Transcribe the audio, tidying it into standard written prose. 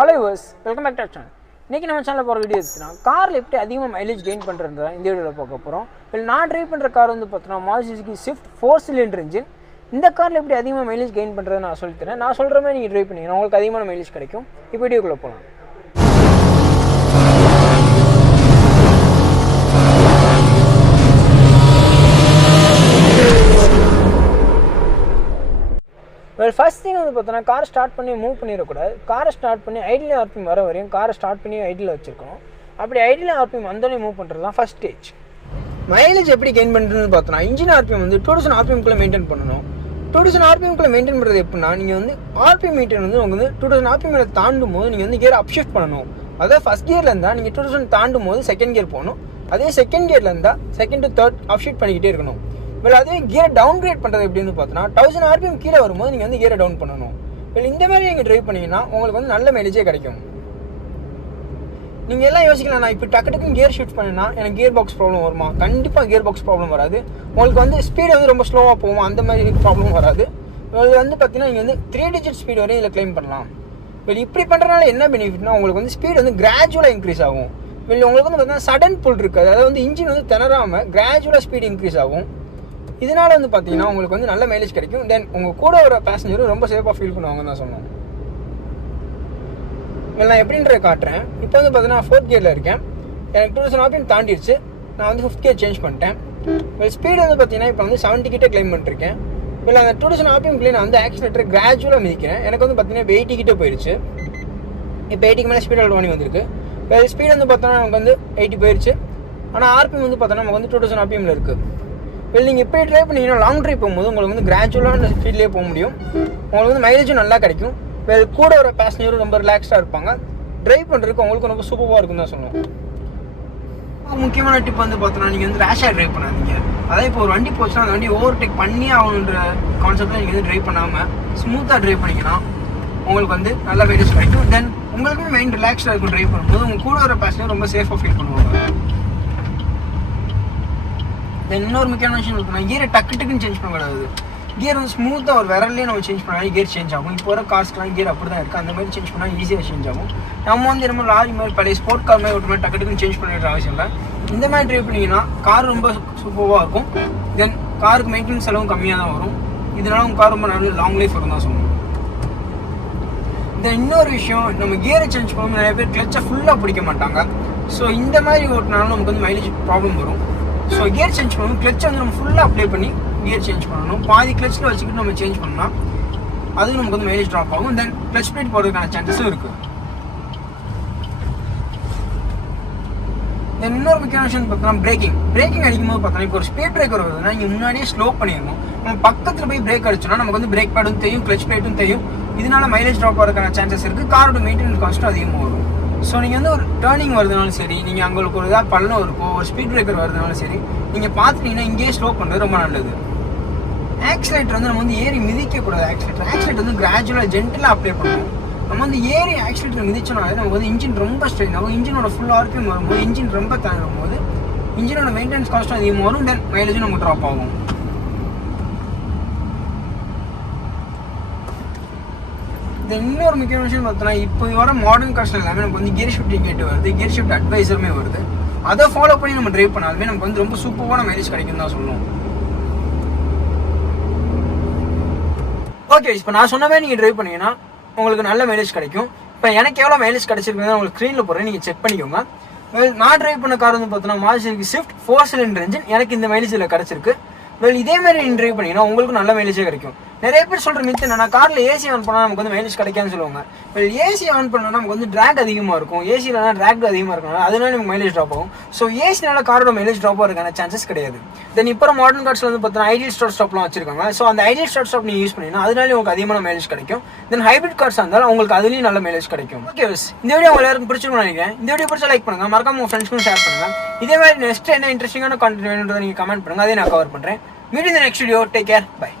Hello yours, welcome back to our channel. இன்றைக்கி நம்ம சேனலில் போகிற வீடியோ எடுத்துனா காரில் எப்படி அதிகமாக மைலேஜ் கெயின் பண்ணுறது இந்த வீடியோவில் பார்க்க போகிறோம். இல்லை நான் ட்ரைவ் பண்ணுற கார் வந்து பார்த்தோன்னா Maruti Suzuki Swift 4 cylinder engine. இந்த காரில் எப்படி அதிகமாக மைலேஜ் கெயின் பண்ணுறது நான் சொல்லித்தரேன். நான் சொல்கிற மாதிரி நீங்கள் ட்ரைவ் பண்ணிங்கன்னா உங்களுக்கு அதிகமான மைலேஜ் கிடைக்கும். இப்போ வீடியோக்குள்ளே போகலாம். ஃபர்ஸ்ட் திங் வந்து பார்த்தோன்னா காரை ஸ்டார்ட் பண்ணி மூவ் பண்ணிடக்கூடாது. காரை ஸ்டார்ட் பண்ணி ஐடியில் ஆர்பிஎம் வர வரையும் காரை ஸ்டார்ட் பண்ணி ஐடியில் வச்சுருக்கணும். அப்படி ஐடியில் ஆர்பிஎம் வந்தோடனே மூவ் பண்ணுறது தான் ஃபஸ்ட் ஸ்டேஜ். மைலேஜ் எப்படி கெயின் பண்ணுறதுன்னு பார்த்தோன்னா இன்ஜின் ஆர்பிஎம் வந்து 2000 ஆர்பிஎம்குள்ளே மெயின்டைன் பண்ணணும். 2000 ஆர்பிஎம்குள்ளே மெயின்டைன் பண்ணுறது எப்படின்னா நீங்கள் வந்து ஆர்பிஎம் மீட்டர் வந்து உங்களுக்கு வந்து 2000 ஆர்பிஎம் தாண்டும் போது நீங்கள் வந்து கியர் அப்ஷிஃப்ட் பண்ணணும். அதாவது ஃபஸ்ட் கியரில் இருந்தால் நீங்கள் 2000 தாண்டும் போது செகண்ட் கியர் போகணும். அதே செகண்ட் கியரில் இருந்தால் செகண்ட் டு தேர்ட் அப்ஷிஃப்ட் பண்ணிக்கிட்டே இருக்கணும். வெல் அதே கியரை டவுன் கிரேட் பண்ணுறது எப்படின்னு பார்த்தோன்னா 1000 ஆர்பிஎம் கீழே வரும்போது நீங்கள் வந்து கியரை டவுன் பண்ணணும். வெல் இந்த மாதிரி நீங்கள் ட்ரைவ் பண்ணிங்கன்னா உங்களுக்கு வந்து நல்ல மைலேஜே கிடைக்கும். நீங்கள் எல்லாம் யோசிக்கலாம், நான் இப்போ டக்குன்னு கியர் ஷிஃப்ட் பண்ணினா எனக்கு கியர் பாக்ஸ் ப்ராப்ளம் வருமா? கண்டிப்பாக கியர் பாக்ஸ் ப்ராப்ளம் வராது. உங்களுக்கு வந்து ஸ்பீடு வந்து ரொம்ப ஸ்லோவாக போகும், அந்த மாதிரி ப்ராப்ளம் வராது. இது வந்து பார்த்தீங்கன்னா நீங்கள் வந்து 3 டிஜிட் ஸ்பீடு வரையும் இதில் கிளைம் பண்ணலாம். வெல் இப்படி பண்ணுறதுனால என்ன பெனிஃபிட்னா உங்களுக்கு வந்து ஸ்பீடு வந்து கிராஜுவலாக இன்க்ரீஸ் ஆகும். வெல் உங்களுக்கு வந்து பார்த்தீங்கன்னா சடன் புல் இருக்காது. அதாவது வந்து இன்ஜின் வந்து திணறாமல் கிராஜுவலாக ஸ்பீடு இன்க்ரீஸ் ஆகும். இதனால வந்து பார்த்தீங்கன்னா உங்களுக்கு வந்து நல்ல மைலேஜ் கிடைக்கும். தென் உங்கள் கூட வர பேசஞ்சரும் ரொம்ப சேஃபாக ஃபீல் பண்ணுவாங்கன்னு தான் சொன்னோம். நான் எப்படின்றத காட்டுறேன். இப்போ வந்து பார்த்தீங்கன்னா 4th கியரில் இருக்கேன். எனக்கு 2000 ஆர்பிஎம் தாண்டிடுச்சு. நான் வந்து 5th கியர் சேஞ்ச் பண்ணிட்டேன். ஸ்பீடு வந்து பார்த்தீங்கன்னா இப்போ வந்து 70 கிட்டே கிளைம் பண்ணிருக்கேன். இல்லை அந்த 2000 ஆர்பிஎம்குள்ளே நான் வந்து ஆக்சிலேட்டர் கிராஜுவலாக மிதிக்கிறேன். எனக்கு வந்து பார்த்தீங்கன்னா 80 கிட்டே போயிடுச்சு. இப்போ 80க்கு மேலே ஸ்பீட் பண்ணி வந்திருக்கு. இப்போ ஸ்பீடு வந்து பார்த்தோன்னா நமக்கு வந்து 80 போயிடுச்சு. ஆனால் ஆர்பிஎம் வந்து பார்த்தோன்னா நமக்கு வந்து 2000 ஆர்பிஎம்ல இருக்குது. இல்லை நீங்கள் இப்போ ட்ரைவ் பண்ணிங்கன்னா லாங் ட்ரைவ் போகும்போது உங்களுக்கு வந்து கிராஜுவலான ஸ்பீட்லேயே போக முடியும். உங்களுக்கு வந்து மைலேஜும் நல்லா கிடைக்கும். வேறு கூட வர பேசஞ்சரும் ரொம்ப ரிலாக்ஸ்டாக இருப்பாங்க. ட்ரைவ் பண்ணுறதுக்கு உங்களுக்கு ரொம்ப சூப்பராக இருக்குன்னு தான் சொல்லுவோம். முக்கியமான டிப் வந்து பார்த்தோன்னா நீங்கள் வந்து ரேஷாக ட்ரைவ் பண்ணாதீங்க. அதாவது இப்போ ஒரு வண்டி போச்சுன்னா அந்த வண்டி ஓவர்டேக் பண்ணி ஆகணுன்ற கான்செப்டில் நீங்கள் வந்து ட்ரைவ் பண்ணாமல் ஸ்மூத்தாக ட்ரைவ் பண்ணிங்கன்னா உங்களுக்கு வந்து நல்ல மைலேஜ் கிடைக்கும். தென் உங்களுக்கு மைண்ட் ரிலாக்ஸ்டாக இருக்கும். ட்ரைவ் பண்ணும்போது உங்கள் கூட வர பேசஞ்சர் ரொம்ப சேஃபாக ஃபீல் பண்ணுவாங்க. இன்னொரு முக்கியமான விஷயம் இருக்குன்னா கியரை டக்குன்னு சேஞ்ச் பண்ணக்கூடாது. கியர் வந்து ஸ்மூத்தாக ஒரு விரல்லே நம்ம சேஞ்ச் பண்ணாலும் கியர் சேஞ்ச் ஆகும். இப்போ வர கார்ஸ்க்கெலாம் கியர் அப்படி தான் இருக்குது. அந்த மாதிரி சேஞ்ச் பண்ணால் ஈஸியாக சேஞ்ச் ஆகும். நம்ம வந்து ரொம்ப லாரி மாதிரி பழைய ஸ்போர்ட் கார் மாதிரி ஒரு மாதிரி டக்குன்னு சேஞ்ச் பண்ணிடுற அவசியம் இல்லை. இந்த மாதிரி ட்ரைவ் பண்ணிங்கன்னா கார் ரொம்ப சூப்பராக இருக்கும். தென் காருக்கு மெயின்டெனன்ஸ் செலவும் கம்மியாக தான் வரும். இதனால உங்கள் கார் ரொம்ப நல்ல லாங் லைஃப் வரும் தான் சொல்லணும். தென் இன்னொரு விஷயம், நம்ம கியரை சேஞ்ச் பண்ணும்போது நிறைய பேர் கிளச்சை ஃபுல்லாக பிடிக்க மாட்டாங்க. ஸோ இந்த மாதிரி ஓட்டினாலும் நமக்கு வந்து மைலேஜ் ப்ராப்ளம் வரும். ஸோ கியர் சேஞ்ச் பண்ணணும். கிளச்சை வந்து நம்ம ஃபுல்லாக அப்ளை பண்ணி கியர் சேஞ்ச் பண்ணணும். பாதி கிளச்சில் வச்சுக்கிட்டு நம்ம சேஞ்ச் பண்ணலாம். அதுவும் நமக்கு வந்து மைலேஜ் ட்ராப் ஆகும். தென் கிளச் பிளேட் போகிறதுக்கான சான்சஸும் இருக்குது. தென் இன்னொரு முக்கியமான விஷயம் பார்த்தோம்னா பிரேக்கிங் அடிக்கும்போது பார்த்தோன்னா இப்போ ஒரு ஸ்பீட் பிரேக்கர் வருதுன்னா நீங்கள் முன்னாடியே ஸ்லோ பண்ணிடணும். நம்ம பக்கத்தில் போய் பிரேக் அடிச்சோன்னா நமக்கு வந்து பிரேக் பேடும் தெரியும், கிளச் பிளேட்டும் தெரியும். இதனால மைலேஜ் ட்ராப் ஆகிறதுக்கான சான்சஸ் இருக்குது. காரோட மெயின்டெனன்ஸ் காஸ்ட்டும் அதிகமாக வரும். ஸோ நீங்கள் வந்து ஒரு டேர்னிங் வருதுனாலும் சரி, நீங்கள் அங்கே ஒரு இதாக பள்ளம் இருக்கும், ஒரு ஸ்பீட் பிரேக்கர் வருதுனாலும் சரி, நீங்கள் பார்த்துட்டீங்கன்னா இங்கேயே ஸ்லோ பண்ணுறது ரொம்ப நல்லது. ஆக்சிலேட்டர் வந்து நம்ம வந்து ஏறி மிதிக்கக்கூடாது. ஆக்சிலேட்டர் வந்து கிராஜுவலாக ஜென்டலாக அப்ளை பண்ணணும். நம்ம வந்து ஏறி ஆக்சிலேட்டர் மிதிச்சோனாலே நமக்கு வந்து இன்ஜின் ரொம்ப ஸ்ட்ரெயின் ஆகும். இன்ஜினோட ஃபுல் ஆர்பிஎம் வரும்போது இன்ஜின் ரொம்ப தாங்கும் போது இன்ஜினோட மெயின்டெனன்ஸ் காஸ்ட்டும் அதிகமாக வரும். தென் மைலேஜும் நமக்கு ட்ராப் ஆகும். இன்னொரு முக்கியமான விஷயம் பார்த்தோன்னா இப்போ வர மாடர்ன் கார்ஸ் எல்லாமே நமக்கு வந்து கியர் ஷிஃப்ட் இண்டிகேட்டர் வருது, கியர் ஷிஃப்ட் அட்வைசருமே வருது. அதை ஃபாலோ பண்ணி நம்ம ட்ரைவ் பண்ணாலுமே நமக்கு வந்து ரொம்ப சூப்பரான மைலேஜ் கிடைக்கும் தான் சொல்லுவோம். ஓகே, இப்போ நான் சொன்ன மாதிரி நீங்கள் ட்ரைவ் பண்ணீங்கன்னா உங்களுக்கு நல்ல மைலேஜ் கிடைக்கும். இப்போ எனக்கு எவ்வளோ மைலேஜ் கிடைச்சிருக்குன்னு உங்களுக்கு ஸ்க்ரீனில் போடுறேன், நீங்கள் செக் பண்ணிக்கோங்க. நான் ட்ரைவ் பண்ண கார் வந்து பார்த்தோன்னா Maruti Suzuki Swift 4 cylinder engine. எனக்கு இந்த மைலேஜ் இதில் கிடச்சிருக்கு. இதே மாதிரி நீங்கள் ட்ரைவ் பண்ணிங்கன்னா உங்களுக்கு நல்ல மைலேஜே கிடைக்கும். நிறைய பேர் சொல்கிற மித்து என்னன்னா காரில் ஏசி ஆன் பண்ணால் நமக்கு வந்து மைலேஜ் கிடைக்காதுன்னு சொல்லுவாங்க. ஏசி ஆன் பண்ணால் நமக்கு வந்து ட்ராக் அதிகமாக இருக்கும். ஏசியிலனா ட்ராக் அதிகமாக இருக்கும், அதனால நமக்கு மைலேஜ் ட்ராப் ஆகும். ஸோ ஏசினால காரோட மைலேஜ் ட்ராப் ஆகிறதுக்கான சான்சஸ் கிடையாது. தென் இப்போ மாடர்ன் கார்ஸ் வந்து பார்த்தீங்கன்னா ஐடியல் ஸ்டார்ட் ஸ்டாப்லாம் வச்சிருக்காங்க. ஸோ அந்த ஐடியல் ஸ்டார்ட் ஸ்டாப் நீங்கள் யூஸ் பண்ணிங்கன்னா அதனால உங்களுக்கு அதிகமான மைலேஜ் கிடைக்கும். தென் ஹைபிரிட் கார்ஸ் இருந்தாலும் உங்களுக்கு அதுலேயும் நல்ல மைலேஜ் கிடைக்கும். ஓகே, இந்த வீடியோ உங்களுக்கு எல்லாருக்கும் பிடிச்சிருக்கும்னு நினைக்கிறேன். இந்த வீடியோ பிடிச்சா லைக் பண்ணுங்க, மறக்காம உங்கள் ஃப்ரெண்ட்ஸ்க்கும் ஷேர் பண்ணுங்க. இதே மாதிரி நெக்ஸ்ட் என்ன இன்ட்ரெஸ்டிங்கான கான்டென்ட் வேணுன்றதை நீங்கள் கமெண்ட் பண்ணுங்க, அதை நான் கவர் பண்ணுறேன். Meet in the next video. Take care. Bye.